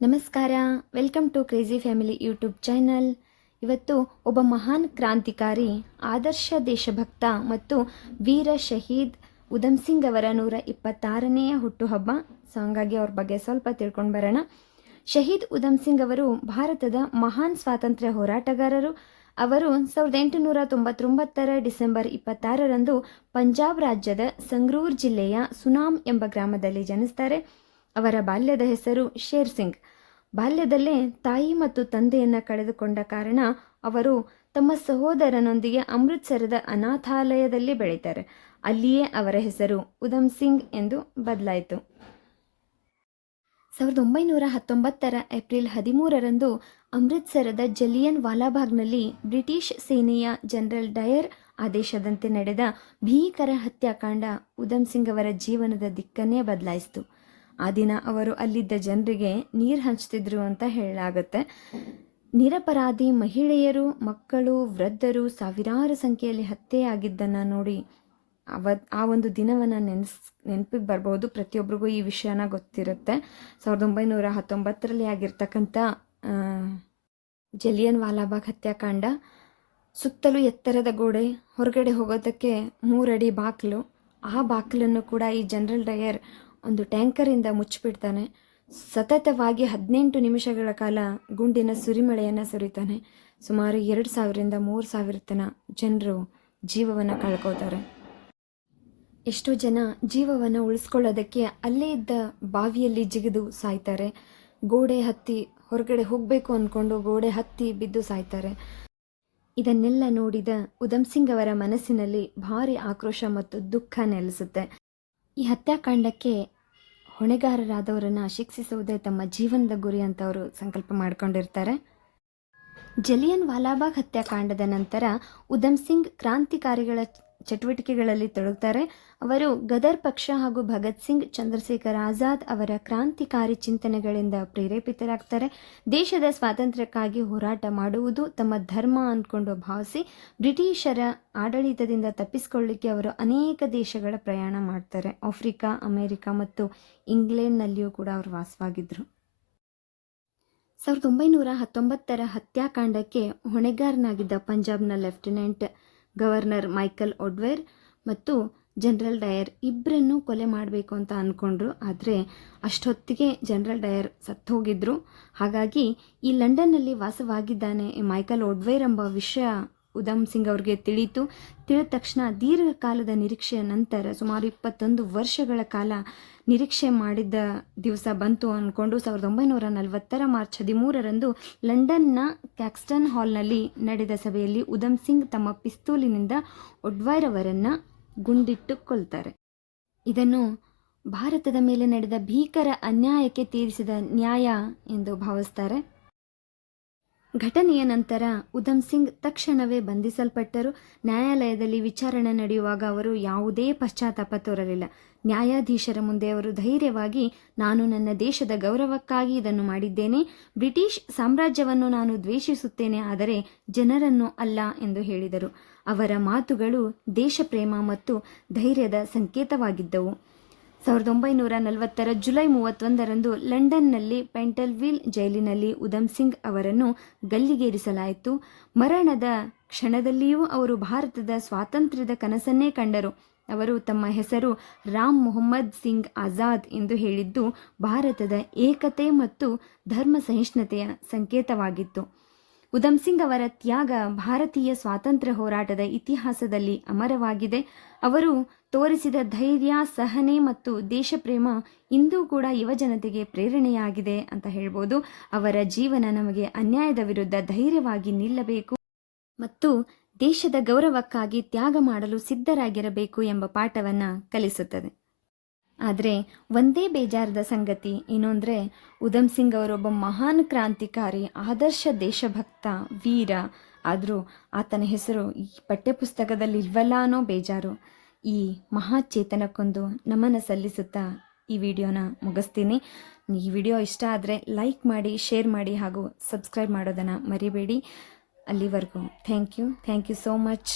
ನಮಸ್ಕಾರ, welcome to crazy family YouTube channel. ಇವತ್ತು ಒಬ್ಬ ಮಹಾನ್ ಕ್ರಾಂತಿಕಾರಿ, ಆದರ್ಶ ದೇಶಭಕ್ತ ಮತ್ತು ವೀರ ಶಹೀದ್ ಉಧಮ್ ಸಿಂಗ್ ಅವರ 126ನೇಯ ಹುಟ್ಟುಹಬ್ಬ. ಸೊ ಹಂಗಾಗಿ ಅವ್ರ ಬಗ್ಗೆ ಸ್ವಲ್ಪ ತಿಳ್ಕೊಂಡು ಬರೋಣ. ಶಹೀದ್ ಉಧಮ್ ಸಿಂಗ್ ಅವರು ಭಾರತದ ಮಹಾನ್ ಸ್ವಾತಂತ್ರ್ಯ ಹೋರಾಟಗಾರರು. ಅವರು 1899 ಡಿಸೆಂಬರ್ 26ರಂದು ಪಂಜಾಬ್ ರಾಜ್ಯದ ಸಂಗ್ರೂರ್ ಜಿಲ್ಲೆಯ ಸುನಾಮ್ ಎಂಬ ಗ್ರಾಮದಲ್ಲಿ ಜನಿಸ್ತಾರೆ. ಅವರ ಬಾಲ್ಯದ ಹೆಸರು ಶೇರ್ ಸಿಂಗ್. ಬಾಲ್ಯದಲ್ಲೇ ತಾಯಿ ಮತ್ತು ತಂದೆಯನ್ನು ಕಳೆದುಕೊಂಡ ಕಾರಣ ಅವರು ತಮ್ಮ ಸಹೋದರನೊಂದಿಗೆ ಅಮೃತ್ಸರದ ಅನಾಥಾಲಯದಲ್ಲಿ ಬೆಳೀತಾರೆ. ಅಲ್ಲಿಯೇ ಅವರ ಹೆಸರು ಉಧಮ್ ಸಿಂಗ್ ಎಂದು ಬದಲಾಯಿತು. 1919 ಏಪ್ರಿಲ್ 13ರಂದು ಅಮೃತ್ಸರದ ಜಲಿಯನ್ ವಾಲಾಬಾಗ್ನಲ್ಲಿ ಬ್ರಿಟಿಷ್ ಸೇನೆಯ ಜನರಲ್ ಡಯರ್ ಆದೇಶದಂತೆ ನಡೆದ ಭೀಕರ ಹತ್ಯಾಕಾಂಡ ಉಧಮ್ ಸಿಂಗ್ ಅವರ ಜೀವನದ ದಿಕ್ಕನ್ನೇ ಬದಲಾಯಿಸಿತು. ಆ ದಿನ ಅವರು ಅಲ್ಲಿದ್ದ ಜನರಿಗೆ ನೀರು ಹಂಚ್ತಿದ್ರು ಅಂತ ಹೇಳಲಾಗುತ್ತೆ. ನಿರಪರಾಧಿ ಮಹಿಳೆಯರು, ಮಕ್ಕಳು, ವೃದ್ಧರು ಸಾವಿರಾರು ಸಂಖ್ಯೆಯಲ್ಲಿ ಹತ್ಯೆಯಾಗಿದ್ದನ್ನು ನೋಡಿ ಆ ಒಂದು ದಿನವನ್ನು ನೆನಪಿಗೆ ಬರ್ಬೋದು. ಪ್ರತಿಯೊಬ್ಬರಿಗೂ ಈ ವಿಷಯನ ಗೊತ್ತಿರುತ್ತೆ. 1919ರಲ್ಲಿ ಆಗಿರ್ತಕ್ಕಂಥ ಜಲಿಯನ್ ವಾಲಾಬಾಗ್ ಹತ್ಯಾಕಾಂಡ. ಸುತ್ತಲೂ ಎತ್ತರದ ಗೋಡೆ, ಹೊರಗಡೆ ಹೋಗೋದಕ್ಕೆ 3 ಅಡಿ ಬಾಗಿಲು. ಆ ಬಾಗಿಲನ್ನು ಕೂಡ ಈ ಜನರಲ್ ಡಯರ್ ಒಂದು ಟ್ಯಾಂಕರಿಂದ ಮುಚ್ಚಿಬಿಡ್ತಾನೆ. ಸತತವಾಗಿ 18 ನಿಮಿಷಗಳ ಕಾಲ ಗುಂಡಿನ ಸುರಿಮಳೆಯನ್ನು ಸುರಿತಾನೆ. ಸುಮಾರು 2000ರಿಂದ 3000 ತನ ಜನರು ಜೀವವನ್ನು ಕಳ್ಕೋತಾರೆ. ಎಷ್ಟೋ ಜನ ಜೀವವನ್ನು ಉಳಿಸ್ಕೊಳ್ಳೋದಕ್ಕೆ ಅಲ್ಲೇ ಇದ್ದ ಬಾವಿಯಲ್ಲಿ ಜಿಗಿದು ಸಾಯ್ತಾರೆ. ಗೋಡೆ ಹತ್ತಿ ಹೊರಗಡೆ ಹೋಗಬೇಕು ಅಂದ್ಕೊಂಡು ಗೋಡೆ ಹತ್ತಿ ಬಿದ್ದು ಸಾಯ್ತಾರೆ. ಇದನ್ನೆಲ್ಲ ನೋಡಿದ ಉಧಮ್ ಸಿಂಗ್ ಅವರ ಮನಸ್ಸಿನಲ್ಲಿ ಭಾರಿ ಆಕ್ರೋಶ ಮತ್ತು ದುಃಖ ನೆಲೆಸುತ್ತೆ. ಈ ಹತ್ಯಾಕಾಂಡಕ್ಕೆ ಹೊಣೆಗಾರರಾದವರನ್ನು ಶಿಕ್ಷಿಸುವುದೇ ತಮ್ಮ ಜೀವನದ ಗುರಿ ಅಂತ ಅವರು ಸಂಕಲ್ಪ ಮಾಡಿಕೊಂಡಿರ್ತಾರೆ. ಜಲಿಯನ್ ವಾಲಾಬಾಗ್ ಹತ್ಯಾಕಾಂಡದ ನಂತರ ಉಧಮ್ ಸಿಂಗ್ ಕ್ರಾಂತಿಕಾರಿಗಳ ಚಟುವಟಿಕೆಗಳಲ್ಲಿ ತೊಡಗುತ್ತಾರೆ. ಅವರು ಗದರ್ ಪಕ್ಷ ಹಾಗೂ ಭಗತ್ ಸಿಂಗ್, ಚಂದ್ರಶೇಖರ್ ಆಜಾದ್ ಅವರ ಕ್ರಾಂತಿಕಾರಿ ಚಿಂತನೆಗಳಿಂದ ಪ್ರೇರೇಪಿತರಾಗ್ತಾರೆ. ದೇಶದ ಸ್ವಾತಂತ್ರ್ಯಕ್ಕಾಗಿ ಹೋರಾಟ ಮಾಡುವುದು ತಮ್ಮ ಧರ್ಮ ಅಂದ್ಕೊಂಡು ಭಾವಿಸಿ ಬ್ರಿಟಿಷರ ಆಡಳಿತದಿಂದ ತಪ್ಪಿಸಿಕೊಳ್ಳಿಕ್ಕೆ ಅವರು ಅನೇಕ ದೇಶಗಳ ಪ್ರಯಾಣ ಮಾಡ್ತಾರೆ. ಆಫ್ರಿಕಾ, ಅಮೆರಿಕ ಮತ್ತು ಇಂಗ್ಲೆಂಡ್ನಲ್ಲಿಯೂ ಕೂಡ ಅವರು ವಾಸವಾಗಿದ್ದರು. 1919 ಹತ್ಯಾಕಾಂಡಕ್ಕೆ ಹೊಣೆಗಾರನಾಗಿದ್ದ ಪಂಜಾಬ್ನ ಲೆಫ್ಟಿನೆಂಟ್ ಗವರ್ನರ್ ಮೈಕಲ್ ಒಡ್ವೇರ್ ಮತ್ತು ಜನರಲ್ ಡಯರ್ ಇಬ್ಬರನ್ನು ಕೊಲೆ ಮಾಡಬೇಕು ಅಂತ ಅಂದ್ಕೊಂಡ್ರು. ಆದರೆ ಅಷ್ಟೊತ್ತಿಗೆ ಜನರಲ್ ಡಯರ್ ಸತ್ತೋಗಿದ್ರು. ಹಾಗಾಗಿ ಈ ಲಂಡನ್ನಲ್ಲಿ ವಾಸವಾಗಿದ್ದಾನೆ ಮೈಕಲ್ ಒಡ್ವೇರ್ ಎಂಬ ವಿಷಯ ಉಧಮ್ ಸಿಂಗ್ ಅವ್ರಿಗೆ ತಿಳಿದ ತಕ್ಷಣ ದೀರ್ಘಕಾಲದ ನಿರೀಕ್ಷೆಯ ನಂತರ ಸುಮಾರು 21 ವರ್ಷಗಳ ಕಾಲ ನಿರೀಕ್ಷೆ ಮಾಡಿದ್ದ ದಿವಸ ಬಂತು ಅಂದ್ಕೊಂಡು 1940 ಮಾರ್ಚ್ 13ರಂದು ಲಂಡನ್ನ ಕ್ಯಾಕ್ಸ್ಟನ್ ಹಾಲ್ನಲ್ಲಿ ನಡೆದ ಸಭೆಯಲ್ಲಿ ಉಧಮ್ ಸಿಂಗ್ ತಮ್ಮ ಪಿಸ್ತೂಲಿನಿಂದ ಒಡ್ವೈರ್ ಅವರನ್ನು ಗುಂಡಿಟ್ಟು ಕೊಲ್ತಾರೆ. ಇದನ್ನು ಭಾರತದ ಮೇಲೆ ನಡೆದ ಭೀಕರ ಅನ್ಯಾಯಕ್ಕೆ ತೀರಿಸಿದ ನ್ಯಾಯ ಎಂದು ಭಾವಿಸ್ತಾರೆ. ಘಟನೆಯ ನಂತರ ಉಧಮ್ ಸಿಂಗ್ ತಕ್ಷಣವೇ ಬಂಧಿಸಲ್ಪಟ್ಟರು. ನ್ಯಾಯಾಲಯದಲ್ಲಿ ವಿಚಾರಣೆ ನಡೆಯುವಾಗ ಅವರು ಯಾವುದೇ ಪಶ್ಚಾತ್ತಾಪ ತೋರಲಿಲ್ಲ. ನ್ಯಾಯಾಧೀಶರ ಮುಂದೆ ಅವರು ಧೈರ್ಯವಾಗಿ, ನಾನು ನನ್ನ ದೇಶದ ಗೌರವಕ್ಕಾಗಿ ಇದನ್ನು ಮಾಡಿದ್ದೇನೆ, ಬ್ರಿಟಿಷ್ ಸಾಮ್ರಾಜ್ಯವನ್ನು ನಾನು ದ್ವೇಷಿಸುತ್ತೇನೆ, ಆದರೆ ಜನರನ್ನು ಅಲ್ಲ ಎಂದು ಹೇಳಿದರು. ಅವರ ಮಾತುಗಳು ದೇಶಪ್ರೇಮ ಮತ್ತು ಧೈರ್ಯದ ಸಂಕೇತವಾಗಿದ್ದವು. 1940 ಜುಲೈ 31ರಂದು ಲಂಡನ್ನಲ್ಲಿ ಪೆಂಟಲ್ವಿಲ್ ಜೈಲಿನಲ್ಲಿ ಉಧಮ್ ಸಿಂಗ್ ಅವರನ್ನು ಗಲ್ಲಿಗೇರಿಸಲಾಯಿತು. ಮರಣದ ಕ್ಷಣದಲ್ಲಿಯೂ ಅವರು ಭಾರತದ ಸ್ವಾತಂತ್ರ್ಯದ ಕನಸನ್ನೇ ಕಂಡರು. ಅವರು ತಮ್ಮ ಹೆಸರು ರಾಮ್ ಮೊಹಮ್ಮದ್ ಸಿಂಗ್ ಆಜಾದ್ ಎಂದು ಹೇಳಿದ್ದು ಭಾರತದ ಏಕತೆ ಮತ್ತು ಧರ್ಮ ಸಹಿಷ್ಣುತೆಯ ಸಂಕೇತವಾಗಿತ್ತು. ಉಧಮ್ ಸಿಂಗ್ ಅವರ ತ್ಯಾಗ ಭಾರತೀಯ ಸ್ವಾತಂತ್ರ್ಯ ಹೋರಾಟದ ಇತಿಹಾಸದಲ್ಲಿ ಅಮರವಾಗಿದೆ. ಅವರು ತೋರಿಸಿದ ಧೈರ್ಯ, ಸಹನೆ ಮತ್ತು ದೇಶಪ್ರೇಮ ಇಂದೂ ಕೂಡ ಯುವಜನತೆಗೆ ಪ್ರೇರಣೆಯಾಗಿದೆ ಅಂತ ಹೇಳ್ಬೋದು. ಅವರ ಜೀವನ ನಮಗೆ ಅನ್ಯಾಯದ ವಿರುದ್ಧ ಧೈರ್ಯವಾಗಿ ನಿಲ್ಲಬೇಕು ಮತ್ತು ದೇಶದ ಗೌರವಕ್ಕಾಗಿ ತ್ಯಾಗ ಮಾಡಲು ಸಿದ್ಧರಾಗಿರಬೇಕು ಎಂಬ ಪಾಠವನ್ನು ಕಲಿಸುತ್ತದೆ. ಆದರೆ ಒಂದೇ ಬೇಜಾರದ ಸಂಗತಿ ಏನು ಅಂದರೆ, ಉಧಮ್ ಸಿಂಗ್ ಅವರೊಬ್ಬ ಮಹಾನ್ ಕ್ರಾಂತಿಕಾರಿ, ಆದರ್ಶ ದೇಶಭಕ್ತ, ವೀರ. ಆದರೂ ಆತನ ಹೆಸರು ಈ ಪಠ್ಯಪುಸ್ತಕದಲ್ಲಿ ಇಲ್ವಲ್ಲ ಅನ್ನೋ ಬೇಜಾರು. ಈ ಮಹಾಚೇತನಕ್ಕೊಂದು ನಮನ ಸಲ್ಲಿಸುತ್ತಾ ಈ ವಿಡಿಯೋನ ಮುಗಿಸ್ತೀನಿ. ಈ ವಿಡಿಯೋ ಇಷ್ಟ ಆದರೆ ಲೈಕ್ ಮಾಡಿ, ಶೇರ್ ಮಾಡಿ ಹಾಗೂ ಸಬ್ಸ್ಕ್ರೈಬ್ ಮಾಡೋದನ್ನು ಮರಿಬೇಡಿ. ಅಲ್ಲಿವರೆಗೂ ಥ್ಯಾಂಕ್ ಯು ಸೋ ಮಚ್.